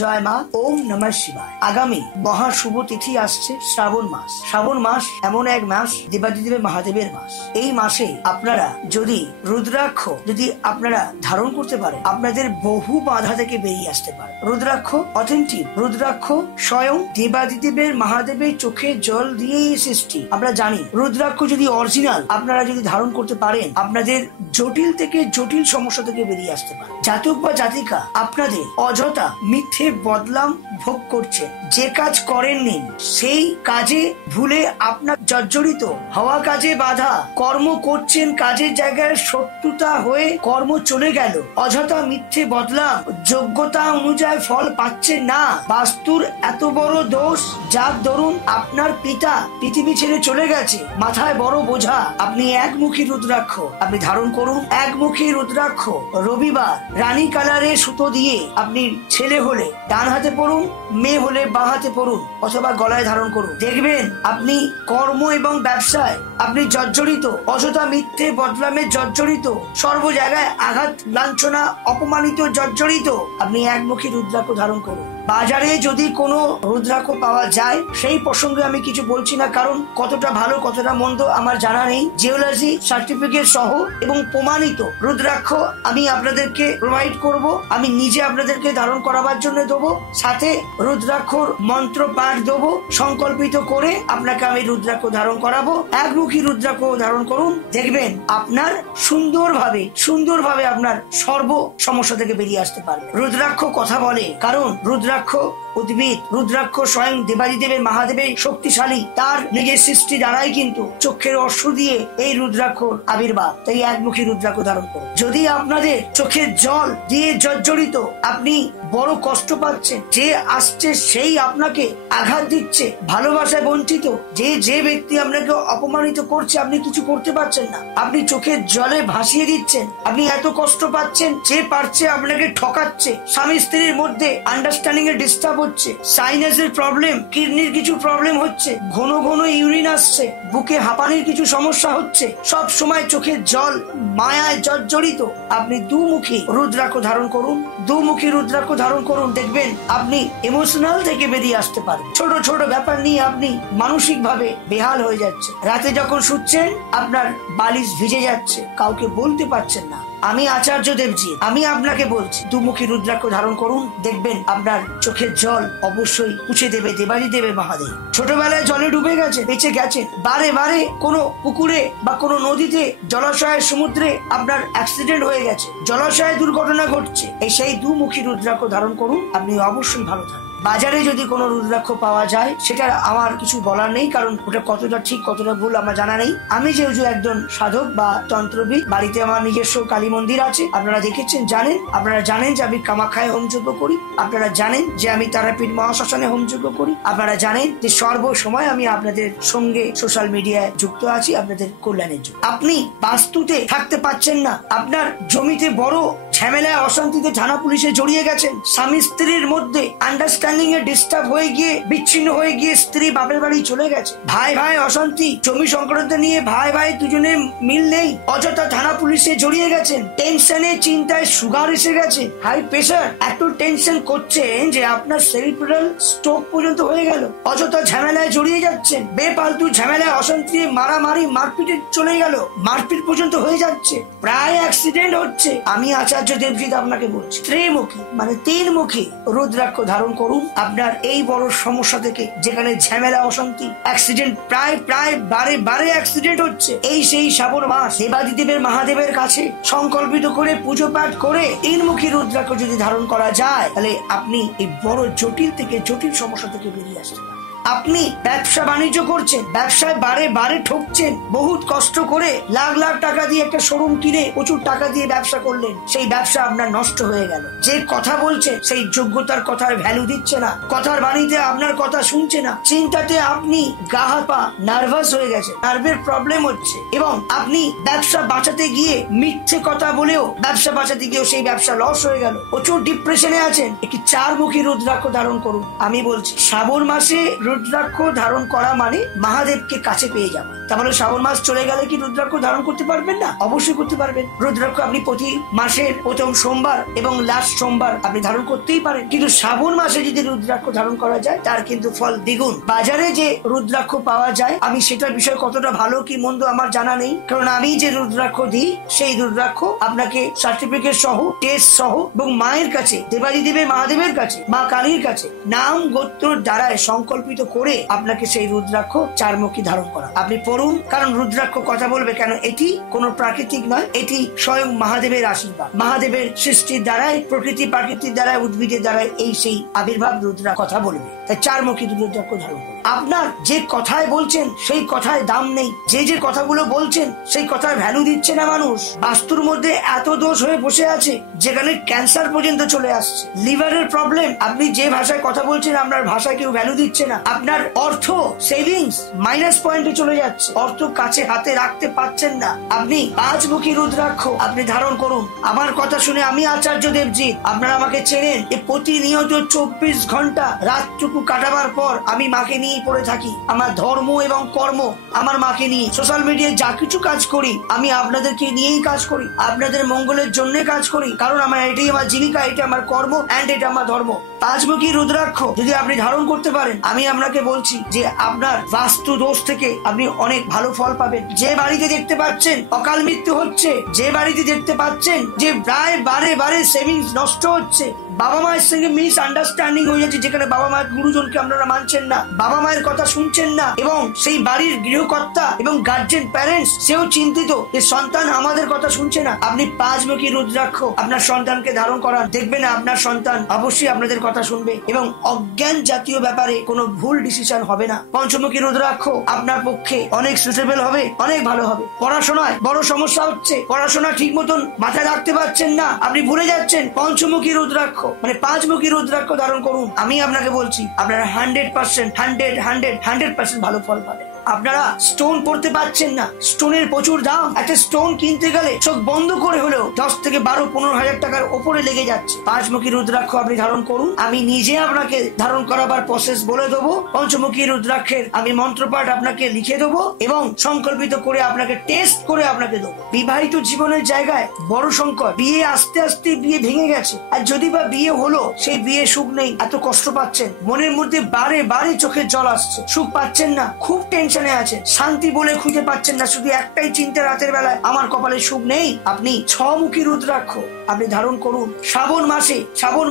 জয় মা। ওম নমঃ শিবায়। আগামী মহা শুভ তিথি আসছে শ্রাবণ মাস। শ্রাবণ মাস এমন এক মাস, দেবাদিদেবের মহাদেবের মাস। এই মাসে আপনারা যদি রুদ্রাক্ষ আপনারা ধারণ করতে পারেন, আপনাদের বহু বাধা থেকে বেরিয়ে আসতে পারে। রুদ্রাক্ষ অথেন্টিক, রুদ্রাক্ষ স্বয়ং দেবাদিদেবের মহাদেবের চোখে জল দিয়েই সৃষ্টি। আমরা জানি রুদ্রাক্ষ যদি অরিজিনাল আপনারা যদি ধারণ করতে পারেন, আপনাদের জটিল থেকে জটিল সমস্যা থেকে বেরিয়ে আসতে পারে। জাতক বা জাতিকা আপনাদের অযথা মিথ্যে বদনাম ভোগ করছে, যে কাজ করেননি সেই কাজে ভুলে আপনার জর্জরিত হওয়া, কাজে বাধা, কর্ম করছেন কাজের জায়গায় শত্রুতা হয়ে কর্ম চলে গেল, অযথা মিথ্যে বদনাম, যোগ্যতা অনুযায়ী ফল পাচ্ছেন না। বাস্তুর এত বড় দোষ, যার দরুন আপনার পিতা পৃথিবী ছেড়ে চলে গেছে, মাথায় বড় বোঝা। আপনি একমুখী রুদ্রাক্ষ আপনি ধারণ করুন। একমুখী রুদ্রাক্ষ রবিবার রানী কালারের সুতো দিয়ে আপনি ছেলে হলে ডান হাতে পড়ুন, মেয়ে হলে বাঁ হাতে পড়ুন অথবা গলায় ধারণ করুন। দেখবেন আপনি কর্ম এবং ব্যবসায় আপনি জর্জরিত, অযথা মিথ্যে বদনামে জর্জরিত, সর্ব জায়গায় আঘাত, লাঞ্ছনা, অপমানিত, জর্জরিত। আপনি একমুখী রুদ্রাক্ষ ধারণ করুন। বাজারে যদি কোনো রুদ্রাক্ষ পাওয়া যায়, সেই প্রসঙ্গে আমি কিছু বলছি না, কারণ কতটা ভালো কতটা মন্দ আমার জানা নেই। জিওলজি সার্টিফিকেট সহ এবং প্রমাণিত রুদ্রাক্ষ আমি আপনাদেরকে প্রোভাইড করব। আমি নিজে আপনাদেরকে ধারণ করাবার জন্য দেবো, সাথে রুদ্রাক্ষর মন্ত্র পাঠ দেবো। সংকল্পিত করে আপনাকে আমি রুদ্রাক্ষ ধারণ করাবো। একমুখী রুদ্রাক্ষ ধারণ করুন, দেখবেন আপনার সুন্দরভাবে আপনার সর্ব সমস্যা থেকে বেরিয়ে আসতে পারবে। রুদ্রাক্ষ কথা বলে, কারণ রুদ্রাক্ষ উদ্ভিদ, রুদ্রাক্ষ স্বয়ং দেবাদিদেবের মহাদেবের শক্তিশালী, তার নিজের সৃষ্টি দ্বারাই কিন্তু চোখের অশ্রু দিয়ে এই রুদ্রাক্ষর আবির্ভাব। তাই একমুখী রুদ্রাক্ষ ধারণ করুন। যদি আপনাদের চোখের জল দিয়ে জর্জরিত, আপনি বড় কষ্ট পাচ্ছেন, যে আসছে সেই আপনাকে আঘাত দিচ্ছে, ভালোবাসায় বঞ্চিত, যে ব্যক্তি আপনাকে অপমানিত করছে, আপনি কিছু করতে পারছেন না, আপনি চোখের জলে ভাসিয়ে দিচ্ছেন, আপনি এত কষ্ট পাচ্ছেন, যে পারছে আপনাকে ঠকাচ্ছে, স্বামী স্ত্রীর মধ্যে আন্ডারস্ট্যান্ডিং এর ডিস্টার্ব হচ্ছে, সাইনাসের প্রবলেম, কিডনির কিছু প্রবলেম হচ্ছে, ঘন ঘন ইউরিন আসছে, বুকে হাঁপানির কিছু সমস্যা হচ্ছে, সব সময় চোখের জল মায়ায় জর্জরিত, আপনি দুমুখী রুদ্রাক্ষ ধারণ করুন। দুমুখী রুদ্রাক্ষ ধারণ করুন, দেখবেন আপনি ইমোশনাল থেকে বেরিয়ে আসতে পারেন। ছোট ছোট ব্যাপার নিয়ে আপনি মানসিক ভাবে বেহাল হয়ে যাচ্ছে। রাতে যখন শুচ্ছেন আপনার বালিশ ভিজে যাচ্ছে, কাউকে বলতে পারছেন না। আমি আচার্য দেবজি, আমি আপনাকে বলছি দুমুখী রুদ্রাক্ষ ধারণ করুন, দেখবেন আপনার চোখের জল অবশ্যই মুছে দেবে দেবাদিদেবের মহাদেব। ছোটবেলায় জলে ডুবে গেছে, বেঁচে গেছেন, বারে বারে কোনো পুকুরে বা কোনো নদীতে, জলাশয়ে, সমুদ্রে আপনার অ্যাক্সিডেন্ট হয়ে গেছে, জলাশয়ে দুর্ঘটনা ঘটছে, সেই দুমুখী রুদ্রাক্ষ ধারণ করুন, আপনি অবশ্যই ভালো থাকবেন। বাজারে যদি কোনো রুদ্রাক্ষ পাওয়া যায়, সেটা আমার কিছু বলার নেই, কারণ ওটা কতটা ঠিক কতটা ভুল আমার জানা নেই। আমি যেহেতু একজন সাধক বা তন্ত্রবিদ, বাড়িতে আমার নিজস্ব কালী মন্দির আছে, আপনারা দেখেছেন, জানেন। আপনারা জানেন যে আমি কামাখ্যায় হোমযজ্ঞ করি, আপনারা জানেন যে আমি তারাপীঠ মহাশ্মশানে হোমযজ্ঞ করি, আপনারা জানেন যে সর্বসময় আমি আপনাদের সঙ্গে সোশ্যাল মিডিয়ায় যুক্ত আছি আপনাদের কল্যাণের জন্য। আপনি বাস্তুতে থাকতে পাচ্ছেন না, আপনার জমিতে বড় ঝামেলায় অশান্তিতে থানা পুলিশে জড়িয়ে গেছেন, স্বামী স্ত্রীর মধ্যে আন্ডারস্ট্যান্ডিং এ ডিস্টার্ব হয়ে গিয়ে, বিচ্ছিন্ন হয়ে গিয়ে স্ত্রী বাপের বাড়ি চলে গেছে, ভাই ভাই অশান্তি, জমি সংক্রান্ত নিয়ে ভাই ভাই দুজনে মিল নেই, অযথা থানা পুলিশে জড়িয়ে গেছেন, টেনশনে চিন্তায় সুগার এসে গেছে, হাই প্রেশার, এত টেনশন করছেন যে আপনার সেরিব্রাল স্ট্রোক পর্যন্ত হয়ে গেল, অযথা ঝামেলায় জড়িয়ে যাচ্ছেন, বেপালতু ঝামেলায় অশান্তি, মারামারি, মারপিটে চলে গেল, মারপিট পর্যন্ত হয়ে যাচ্ছে, প্রায় অ্যাক্সিডেন্ট হচ্ছে। আমি আচার্য দেবজিৎ আপনাকে বলছি, ত্রিমুখী মানে তিনমুখী রুদ্রাক্ষ ধারণ করুন। আপনার এই বড় সমস্যা থেকে, যেখানে ঝামেলা, অশান্তি, অ্যাক্সিডেন্ট, প্রায় বারে বারে অ্যাক্সিডেন্ট হচ্ছে, সেই শ্রাবণ মাস দেবাদিদেবের মহাদেবের কাছে সংকল্পিত করে পুজো পাঠ করে তিনমুখী রুদ্রাক্ষ যদি ধারণ করা যায়, তাহলে আপনি এই বড় জটিল থেকে জটিল সমস্যা থেকে বেরিয়ে আসতে পারেন। আপনি ব্যবসা বাণিজ্য করছেন, ব্যবসায় বারে বারে ঠকছেন, বহুত কষ্ট করে লাখ লাখ টাকা দিয়ে একটা শোরুম কিনে প্রচুর টাকা দিয়ে ব্যবসা করলেন, সেই ব্যবসা আপনার নষ্ট হয়ে গেল। যে কথা বলছে সেই যোগ্যতার কথার ভ্যালু দিচ্ছে না, কথার বাণীতে আপনার কথা শুনছে না, চিন্তাতে আপনি গা হাত পা নার্ভাস হয়ে গেছে, নার্ভের প্রবলেম হচ্ছে, এবং আপনি ব্যবসা বাঁচাতে গিয়ে মিথ্যে কথা বলেও ব্যবসা বাঁচাতে গিয়েও সেই ব্যবসা লস হয়ে গেল, প্রচুর ডিপ্রেশনে আছেন, একটি চারমুখী রুদ্রাক্ষ ধারণ করুন। আমি বলছি শ্রাবণ মাসে রুদ্রাক্ষ ধারণ করা মানে মহাদেবকে কাছে পেয়ে যাওয়া। তাহলে শ্রাবণ মাস চলে গেলে কি রুদ্রাক্ষ ধারণ করতে পারবেন না? অবশ্যই করতে পারবেন। রুদ্রাক্ষ আপনি প্রতি মাসের প্রথম সোমবার এবং লাস্ট সোমবার আপনি ধারণ করতেই পারেন, কিন্তু শ্রাবণ মাসে যদি রুদ্রাক্ষ ধারণ করা যায় তার কিন্তু ফল দ্বিগুণ। বাজারে যে রুদ্রাক্ষ পাওয়া যায় আমি সেটার বিষয়ে কতটা ভালো কি মন্দ আমার জানা নেই, কারণ আমি যে রুদ্রাক্ষ দিই সেই রুদ্রাক্ষ আপনাকে সার্টিফিকেট সহ, টেস্ট সহ এবং মায়ের কাছে, দেবাদিদেবের মহাদেবের কাছে, মা কালীর কাছে নাম গোত্র দ্বারায় সংকল্পিত করে আপনাকে সেই রুদ্রাক্ষ চারমুখী ধারণ করা। আপনি পড়ুন, কারণ রুদ্রাক্ষ কথা বলবে কেন? এটি কোনো প্রাকৃতিক নয়, এটি স্বয়ং মহাদেবের আশীর্বাদ। মহাদেবের সৃষ্টির দ্বারাই, প্রকৃতি প্রাকৃতির দ্বারাই, উদ্ভিদের দ্বারাই এই সেই আবির্ভাব রুদ্রাক্ষ কথা বলবে। তাই চারমুখী রুদ্রাক্ষ ধারণ করুন। আপনার যে কথায় বলছেন সেই কথায় দাম নেই, যে কথাগুলো বলছেন সেই কথার ভ্যালু দিচ্ছে না মানুষ। বাস্তুর মধ্যে এত দোষ হয়ে বসে আছে যেখানে ক্যান্সার পর্যন্ত চলে আসছে, লিভারের প্রবলেম। আপনি যে ভাষায় কথা বলছেন আপনার ভাষায় কেউ ভ্যালু দিচ্ছে না। আপনার অর্থ সেভিংস মাইনাস পয়েন্টে চলে যাচ্ছে, অর্থ কাছে হাতে রাখতে পারছেন না। আপনি পাঁচমুখী রুদ্রাক্ষ আপনি ধারণ করুন। আমার কথা শুনে আমি আচার্য দেবজি, আপনারা আমাকে চেনেন, প্রতিনিয়ত 24 ঘন্টা রাতটুকু কাটাবার পর আমি মাকে নিয়ে পড়ে থাকি। আমার ধর্ম এবং কর্ম আমার মাকে নিয়ে, সোশ্যাল মিডিয়ায় যা কিছু কাজ করি আমি আপনাদেরকে নিয়েই কাজ করি, আপনাদের মঙ্গলের জন্য কাজ করি, কারণ আমার এটাই আমার জীবিকা, এটা আমার কর্ম এন্ড এটা আমার ধর্ম। পাঁচমুখী রুদ্রাক্ষ যদি আপনি ধারণ করতে পারেন, আমি আপনাকে বলছি যে আপনার বাস্তু দোষ থেকে আপনি অনেক ভালো ফল পাবেন। যে বাড়িতে দেখতে পাচ্ছেন অকাল মৃত্যু হচ্ছে, যে বাড়িতে দেখতে পাচ্ছেন যে প্রায় বারে সেভিংস নষ্ট হচ্ছে, বাবা মায়ের সঙ্গে মিস আন্ডারস্ট্যান্ডিং হয়ে যাচ্ছে, যেখানে বাবা মায়ের গুরুজনকে আপনারা মানছেন না, বাবা মায়ের কথা শুনছেন না, এবং সেই বাড়ির গৃহকর্তা এবং গার্জেন প্যারেন্টস সেও চিন্তিত যে সন্তান আমাদের কথা শুনছে না। আপনি পাঁচমুখী রুদ্রাক্ষ আপনার সন্তানকে ধারণ করান, দেখবেন আপনার সন্তান অবশ্যই আপনাদের কথা শুনবে এবং অজ্ঞান জাতীয় ব্যাপারে কোনো ভুল ডিসিশন হবে না। পঞ্চমুখী রুদ্রাক্ষ আপনার পক্ষে অনেক সুটেবল হবে, অনেক ভালো হবে। পড়াশোনায় বড় সমস্যা হচ্ছে, পড়াশোনা ঠিক মতন মাথায় রাখতে পারছেন না, আপনি ভুলে যাচ্ছেন, পঞ্চমুখী রুদ্রাক্ষ মানে পাঁচমুখী রুদ্রাক্ষ ধারণ করুন। আমি আপনাকে বলছি আপনারা 100% ভালো ফল পাবেন। আপনারা স্টোন পড়তে পারছেন না, স্টোনের প্রচুর দাম, একটা স্টোন কিনতে গেলে চোখ বন্ধ করে হলেও 10 থেকে 12-15 হাজার টাকার উপরে লেগে যাচ্ছে। পাঁচমুখী রুদ্রাক্ষ আপনি ধারণ করুন, আমি নিজে আপনাকে ধারণ করাবার প্রসেস বলে দেবো। পঞ্চমুখী রুদ্রাক্ষের আমি মন্ত্রপাঠ আপনাকে লিখে দেবো এবং সংকল্পিত করে আপনাকে টেস্ট করে আপনাকে দেবো। বিবাহিত জীবনের জায়গায় বড় সংকট, বিয়ে আস্তে আস্তে বিয়ে ভেঙে গেছে, আর যদি বা বিয়ে হলো সেই বিয়ে সুখ নেই, এত কষ্ট পাচ্ছেন, মনের মধ্যে বারে চোখের জল আসছে, সুখ পাচ্ছেন না, খুব টেনশনে আছেন, শান্তি বলে খুঁজে পাচ্ছেন না, শুধু একটাই চিন্তা রাতের বেলায় আমার কপালে সুখ নেই। আপনি ছমুখী রুদ্রাক্ষ আপনি ধারণ করুন। শ্রাবণ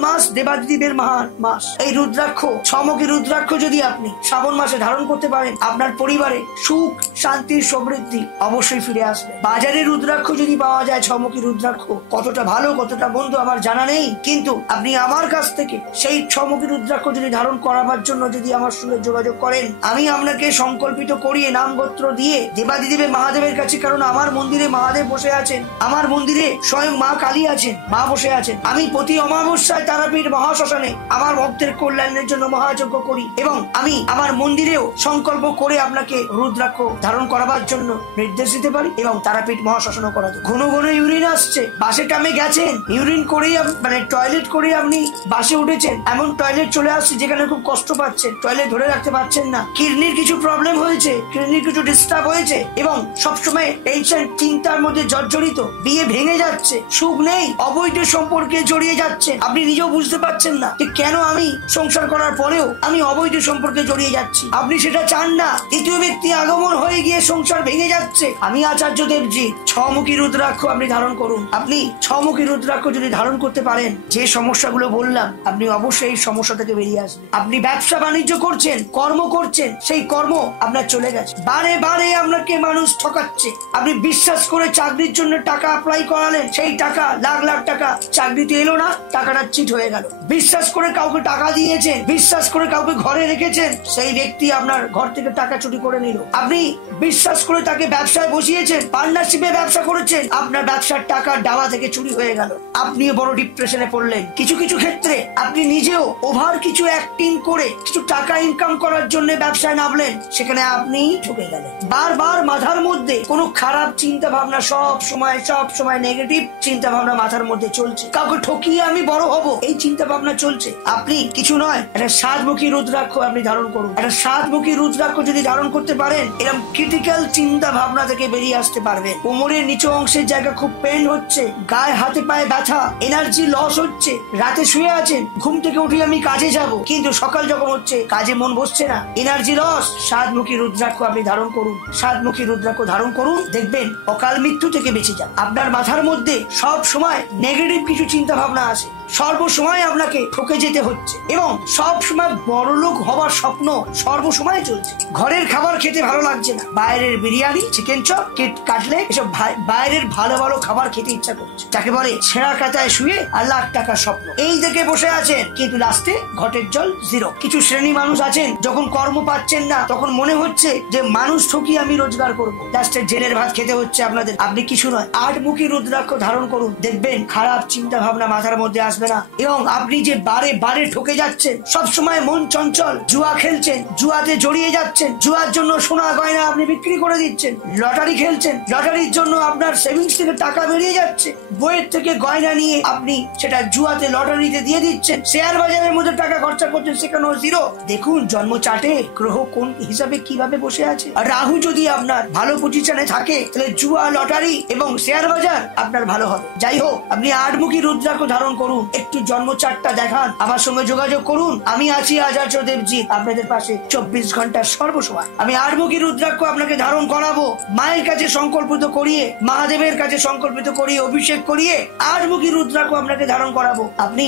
মাস দেবাদিদেবের মহান মাস। এই রুদ্রাক্ষ, ছমুখী রুদ্রাক্ষ যদি আপনি শ্রাবণ মাসে ধারণ করতে পারেন, আপনার পরিবারে সুখ শান্তি সমৃদ্ধি অবশ্যই ফিরে আসবে। বাজারে রুদ্রাক্ষ যদি পাওয়া যায় ছমুখী রুদ্রাক্ষ, কতটা ভালো কতটা বন্ধু আমার জানা নেই, কিন্তু আপনি আমার কাছ থেকে সেই ছমুখী রুদ্রাক্ষ যদি ধারণ করাবার জন্য যদি আমার সঙ্গে যোগাযোগ করেন, আমি আপনাকে সংকল্পিত করিয়ে নাম গোত্র দিয়ে দেবাদিদেবের মহাদেবের কাছে, কারণ আমার মন্দিরে মহাদেব বসে আছেন, আমার মন্দিরে স্বয়ং মা কালী আছেন, মা বসে আছেন। আমি প্রতি অমাবস্যায় তারাপীঠ মহাশ্মশানে আমার ভক্তের কল্যাণের জন্য মহাযজ্ঞ করি এবং আমি আমার মন্দিরেও সংকল্প করে আপনাকে রুদ্রাক্ষ ধারণ করাবার জন্য নির্দেশ দিতে পারি এবং তারাপীঠ মহাশ্মশানও করা যায়। ঘন ইউরিন আসছে, বাসে টামে গেছেন, ইউরিন করেই মানে টয়লেট করে আপনি বাসে উঠেছেন, এমন টয়লেট চলে আসছে যেখানে খুব কষ্ট পাচ্ছেন, টয়লেট ধরে রাখতে পারছেন না, কিডনির কিছু প্রবলেম হয়েছে, কিডনির কিছু ডিস্টার্ব হয়েছে এবং সবসময় টেনশন চিন্তার মধ্যে জর্জরিত, বিয়ে ভেঙে যাচ্ছে, সুখ নেই, অবৈধ সম্পর্কে জড়িয়ে যাচ্ছে, আপনি নিজেও বুঝতে পারছেন না যে কেন আমি সংসার করার পরেও আমি অবৈধ সম্পর্কে জড়িয়ে যাচ্ছি, আপনি সেটা চান না, তৃতীয় ব্যক্তি আগমন হয়ে গিয়ে সংসার ভেঙে যাচ্ছে। আমি আচার্য দেবজি ছমুখী রুদ্রাক্ষ আপনি ধারণ করুন। আপনি ছমুখী রুদ্রাক্ষ যদি ধারণ করতে পারেন, যে সমস্যাগুলো বললাম আপনি অবশ্যই এই সমস্যা থেকে বেরিয়ে আসবেন। আপনি ব্যবসা বাণিজ্য করছেন, কর্ম করছেন, সেই কর্ম আপনার চলে গেছে, বারে আপনাকে মানুষ ঠকাচ্ছে, আপনি বিশ্বাস করে চাকরির জন্য টাকা অ্যাপ্লাই করালেন, সেই টাকা লাখ টাকা চাকরিতে এলো না, টাকাটা চিট হয়ে গেল। বিশ্বাস করে কাউকে টাকা দিয়েছেন, বিশ্বাস করে কাউকে ঘরে রেখেছেন, সেই ব্যক্তি আপনার ঘর থেকে টাকা চুরি করে নিল। আপনি বিশ্বাস করে তাকে ব্যবসায় বসিয়েছেন, পার্টনারশিপে ব্যবসা করেছেন, আপনার ব্যবসার টাকা ডাবা থেকে চুরি হয়ে গেল, আপনি বড় ডিপ্রেশনে পড়লেন। কিছু ক্ষেত্রে আপনি নিজেও ওভার কিছু অ্যাক্টিং করে কিছু টাকা ইনকাম করার জন্য ব্যবসায় নামলেন, সেখানে আপনি ঠকে গেলেন। বারবার মাথার মধ্যে কোনো খারাপ চিন্তা ভাবনা, সব সময় নেগেটিভ চিন্তা ভাবনা মাথার মধ্যে চলছে, কাউকে ঠকিয়ে আমি বড় হব, এই চিন্তা ভাবনা চলছে। আপনি কিছু নয়, একটা 7মুখী রুদ্রাক্ষ আপনি ধারণ করুন। একটা 7মুখী রুদ্রাক্ষ যদি ধারণ করতে পারেন, এরকম ক্রিটিক্যাল চিন্তা ভাবনা থেকে বেরিয়ে আসতে পারবেন। কোমরের নিচু অংশের জায়গা খুব পেন হচ্ছে, গায়ে হাতে পায়ে ব্যথা, এনার্জি লস হচ্ছে, রাতে শুয়ে আছেন, ঘুম থেকে উঠে আমি কাজে যাব, কিন্তু সকাল যখন হচ্ছে কাজে মন বসছে না, এনার্জি লস, 7মুখী রুদ্রাক্ষ আপনি ধারণ করুন। 7মুখী রুদ্রাক্ষ ধারণ করুন, দেখবেন অকাল মৃত্যু থেকে বেঁচে যান। আপনার মাথার মধ্যে সব সময় নেগেটিভ কিছু চিন্তা ভাবনা আসে, সর্বসময় আপনাকে ঠকে যেতে হচ্ছে, এবং সব সময় বড়লোক হবার স্বপ্ন সর্বসময় চলছে। ঘরের খাবার খেতে ভালো লাগছে না, বাইরের বিরিয়ানি, চিকেন চপ, কাটলেট, এসব বাইরের ভালো ভালো খাবার খেতে ইচ্ছা করছে, যাকে বলে ছেঁড়া কাতায় শুয়ে আর লাখ টাকার স্বপ্ন। এই দেখে বসে আছেন, কিন্তু লাস্টে ঘটের জল জিরো। কিছু শ্রেণী মানুষ আছেন, যখন কর্ম পাচ্ছেন না তখন মনে হচ্ছে যে মানুষ ঠকিয়ে আমি রোজগার করবো, লাস্টে জেলের ভাত খেতে হচ্ছে আপনাদের। আপনি কিছু নয়, 8মুখী রুদ্রাক্ষ ধারণ করুন, দেখবেন খারাপ চিন্তা ভাবনা মাথার মধ্যে আসবে না, এবং আপনি যে বারে ঠকে যাচ্ছেন, সব সময় মন চঞ্চল, জুয়া খেলছেন, জুয়াতে জড়িয়ে যাচ্ছেন, জুয়ার জন্য সোনা গয়না আপনি বিক্রি করে দিচ্ছেন, লটারি খেলছেন, লটারির জন্য আপনার সেভিংস থেকে টাকা বেরিয়ে যাচ্ছে, বইয়ের থেকে গয়না নিয়ে আপনি সেটা জুয়াতে লটারিতে দিয়ে দিচ্ছেন, শেয়ার বাজারের মধ্যে টাকা খরচা করছেন, সেখানেও জিরো। দেখুন জন্ম চাটে গ্রহ কোন হিসাবে কিভাবে বসে আছে। আর রাহু যদি আপনার ভালো পজিশনে থাকে, তাহলে জুয়া, লটারি এবং শেয়ার বাজার আপনার ভালো হবে। যাই হোক, আপনি 8মুখী রুদ্রাক্ষ ধারণ করুন, একটু জন্ম চার্টটা দেখান, আমার সঙ্গে যোগাযোগ করুন। আমি আছি আচার্য দেবজিৎ আপনাদের পাশে 24 ঘন্টা সর্বসময়। আমি 8মুখী রুদ্রাক্ষ আপনাকে ধারণ করাবো, মায়ের কাছে সংকল্পিত করিয়ে, মহাদেবের কাছে সংকল্পিত করিয়ে, অভিষেক করিয়ে 8মুখী রুদ্রাক্ষ আপনাকে ধারণ করাবো। আপনি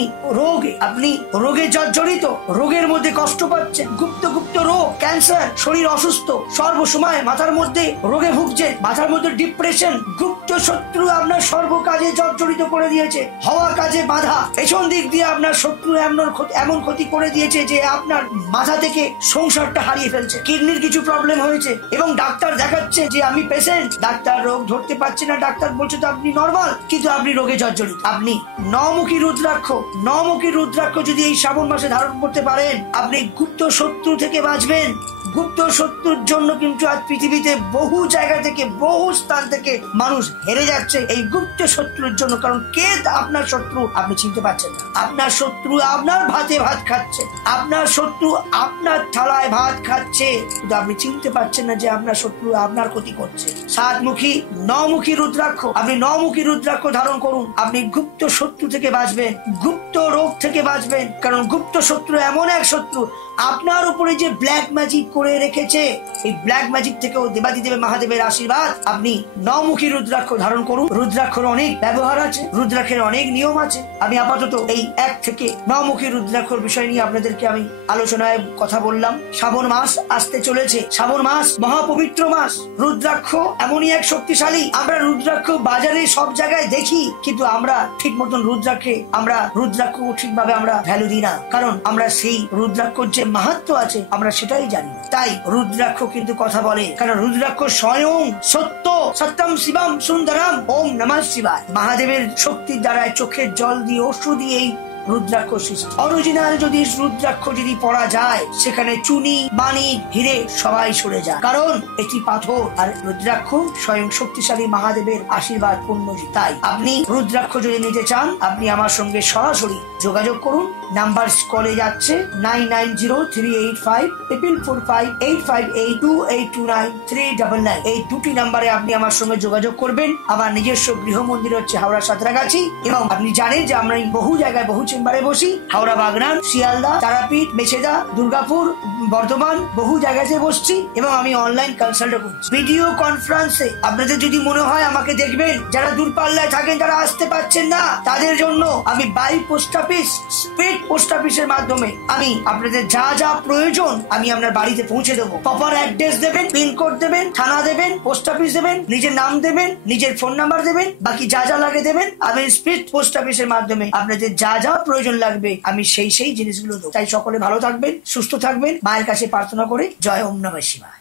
রোগে জর্জরিত, রোগের মধ্যে কষ্ট পাচ্ছেন, গুপ্ত রোগ, ক্যান্সার, শরীর অসুস্থ, সর্বসময় মাথার মধ্যে রোগে ভুগছেন, মাথার মধ্যে ডিপ্রেশন, গুপ্ত শত্রু আপনার সর্বকাজে জর্জরিত করে দিয়েছে, হওয়া কাজে বাধা, পেছন দিক দিয়ে আপনার শত্রু এমন ক্ষতি করে দিয়েছে যে আপনার মাথা থেকে সংসারটা হারিয়ে ফেলছে, কিডনির কিছু প্রবলেম হয়েছে, এবং ডাক্তার দেখাচ্ছে যে আমি পেশেন্ট, ডাক্তার রোগ ধরতে পারছে না, ডাক্তার বলছে তো আপনি নর্মাল, কিন্তু আপনি রোগে জর্জরিত। আপনি 9মুখী রুদ্রাক্ষ যদি এই শ্রাবণ মাসে ধারণ করতে পারেন, আপনি গুপ্ত শত্রু থেকে বাঁচবেন। গুপ্ত শত্রুর জন্য কিন্তু আজ পৃথিবীতে বহু জায়গা থেকে, বহু স্থান থেকে মানুষ হেরে যাচ্ছে এই গুপ্ত শত্রুর জন্য। কারণ কে আপনার শত্রু আপনি চিনতে পারছেন না। আপনার শত্রু আপনার ভাতে ভাত খাচ্ছে, আপনার শত্রু আপনার থালায় ভাত খাচ্ছে, কিন্তু আপনি চিনতে পারছেন না যে আপনার শত্রু আপনার ক্ষতি করছে। 9মুখী রুদ্রাক্ষ, আপনি 9মুখী রুদ্রাক্ষ ধারণ করুন, আপনি গুপ্ত শত্রু থেকে বাঁচবেন, গুপ্ত রোগ থেকে বাঁচবেন। কারণ গুপ্ত শত্রু এমন এক শত্রু আপনার উপরে যে ব্ল্যাক ম্যাজিক করে রেখেছে, এই ব্ল্যাক ম্যাজিক থেকেও দেবাদিদেব মহাদেবের আশীর্বাদ। আপনি 9মুখী রুদ্রাক্ষ ধারণ করুন। রুদ্রাক্ষর অনেক ব্যবহার আছে, রুদ্রাক্ষের অনেক নিয়ম আছে। আমি আপাতত এই 1 থেকে 9মুখী রুদ্রাক্ষর বিষয় নিয়ে আপনাদেরকে আমি আলোচনায় কথা বললাম। শ্রাবণ মাস আসতে চলেছে, শ্রাবণ মাস মহাপবিত্র মাস। রুদ্রাক্ষ এমনই এক শক্তিশালী, আমরা রুদ্রাক্ষ বাজারে সব জায়গায় দেখি, কিন্তু আমরা ঠিক মতন রুদ্রাক্ষ ঠিকভাবে আমরা ভ্যালু দিই না, কারণ আমরা সেই রুদ্রাক্ষর যে মাহাত্ম্য আছে আমরা সেটাই জানি না। তাই রুদ্রাক্ষ কিন্তু কথা বলে, কারণ রুদ্রাক্ষ স্বয়ং সত্যম শিবম সুন্দরম ওম নমঃ শিবায়, মহাদেবের শক্তির দ্বারা চোখের জল দিয়ে, অশ্রু দিয়ে এই রুদ্রাক্ষ সৃষ্টি। অরিজিনাল যদি রুদ্রাক্ষ যদি পড়া যায়, সেখানে চুনি, মানিক, হিরে সবাই সরে যায়, কারণ এটি পাথর। আর রুদ্রাক্ষ স্বয়ং শক্তিশালী মহাদেবের আশীর্বাদ পূর্ণ। তাই আপনি রুদ্রাক্ষ যদি নিতে চান, আপনি আমার সঙ্গে সরাসরি যোগাযোগ করুন। নাম্বার কলে যাচ্ছে 9903854458582829 এই দুটি নাম্বারে আপনি আমার সঙ্গে যোগাযোগ করবেন। আমার নিজস্ব গৃহ মন্দির হচ্ছে হাওড়া সাঁতরাগাছি, এবং আপনি জানেন যে আমরা বহু জায়গায় বহু চেম্বারে বসি, হাওড়া, বাগনান, শিয়ালদা, তারাপীঠ, মেছেদা, দুর্গাপুর, বর্ধমান, বহু জায়গাতে বসছি, এবং আমি অনলাইন কনসাল্ট করছি। ভিডিও কনফারেন্সে আপনাদের যদি মনে হয় আমাকে দেখবেন, যারা দূরপাল্লায় থাকেন, যারা আসতে পারছেন না, তাদের জন্য আমি by post office, speed post অফিসের মাধ্যমে আমি আপনাদের যা যা প্রয়োজন আমি আপনার বাড়িতে পৌঁছে দেবো। প্রপার অ্যাড্রেস দেবেন, পিনকোড দেবেন, থানা দেবেন, পোস্ট অফিস দেবেন, নিজের নাম দেবেন, নিজের ফোন নাম্বার দেবেন, বাকি যা যা লাগে দেবেন। আমি স্পিড পোস্ট অফিসের মাধ্যমে আপনাদের যা যা প্রয়োজন লাগবে আমি সেই জিনিসগুলো দেবো। তাই সকলে ভালো থাকবেন, সুস্থ থাকবেন, মায়ের কাছে প্রার্থনা করে জয় ওম নমঃ শিবায়।